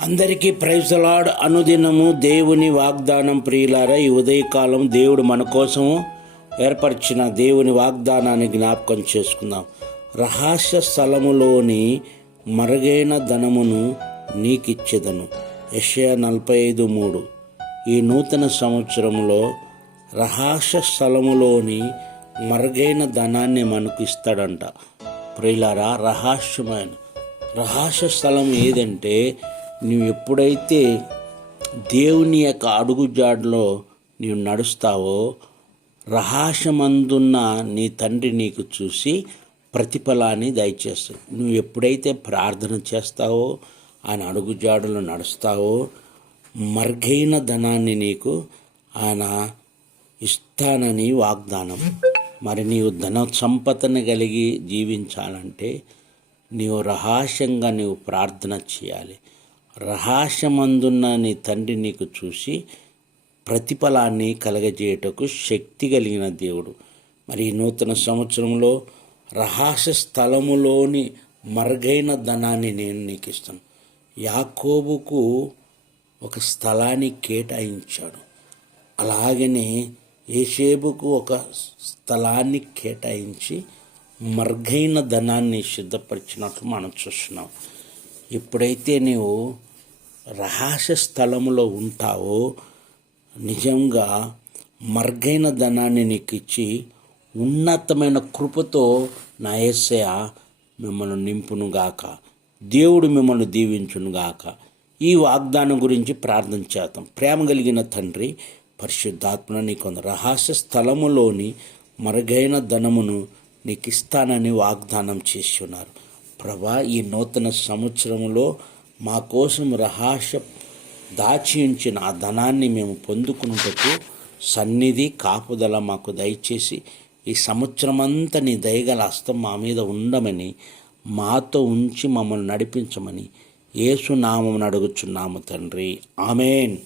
అందరికీ ప్రైజలాడ్ అనుదినము దేవుని వాగ్దానం ప్రియులారా ఈ ఉదయకాలం దేవుడు మన కోసము ఏర్పరిచిన దేవుని వాగ్దానాన్ని జ్ఞాపకం చేసుకుందాం. రహస్య స్థలములోని మరుగైన ధనమును నీకిచ్చేదను. యెషయా నలభై ఐదు మూడు. ఈ నూతన సంవత్సరంలో రహస్య స్థలములోని మరుగైన ధనాన్ని మనకు ఇస్తాడంట ప్రియులారా రహస్యమైన రహస్య స్థలం ఏదంటే నువ్వు ఎప్పుడైతే దేవుని యొక్క అడుగుజాడలో నీవు నడుస్తావో రహస్యమందున్న నీ తండ్రి నీకు చూసి ప్రతిఫలాన్ని దయచేస్తుంది నువ్వు ఎప్పుడైతే ప్రార్థన చేస్తావో ఆయన అడుగుజాడలు నడుస్తావో మర్గైన ధనాన్ని నీకు ఆయన ఇస్తానని వాగ్దానం. మరి నీవు ధన సంపదను కలిగి జీవించాలంటే నీవు రహస్యంగా నీవు ప్రార్థన చేయాలి. రహస్యమందున్న నీ తండ్రి నీకు చూసి ప్రతిఫలాన్ని కలగజేయటకు శక్తి కలిగిన దేవుడు. మరి నూతన సంవత్సరంలో రహస్య స్థలములోని మరుగైన ధనాన్ని నేను నీకు ఇస్తాను యాకోబుకు ఒక స్థలాన్ని కేటాయించాడు. అలాగనే ఏషేబుకు ఒక స్థలాన్ని కేటాయించి మరుగైన ధనాన్ని సిద్ధపరిచినట్లు మనం చూస్తున్నాం. ఎప్పుడైతే నీవు రహస్య స్థలములో ఉంటావో నిజంగా మర్గైన ధనాన్ని నీకు ఇచ్చి ఉన్నతమైన కృపతో నా యేసయ్య మిమ్మల్ని నింపునుగాక. దేవుడు మిమ్మల్ని దీవించునుగాక. ఈ వాగ్దానం గురించి ప్రార్థన చేద్దాం. ప్రేమ కలిగిన తండ్రి పరిశుద్ధాత్మను నీకు రహస్య స్థలములోని మరుగైన ధనమును నీకు ఇస్తానని వాగ్దానం చేస్తున్నారు. ప్రభా ఈ నూతన సంవత్సరంలో మా కోసం రహస్య దాచి ఉంచిన ఆ ధనాన్ని మేము పొందుకున్నటకు సన్నిధి కాపుదల మాకు దయచేసి ఈ సంవత్సరమంతా నీ దయగల హస్తం మా మీద ఉండమని మాతో ఉంచి మమ్మల్ని నడిపించమని ఏసునామం అడుగుచున్నాము తండ్రి. ఆమెన్.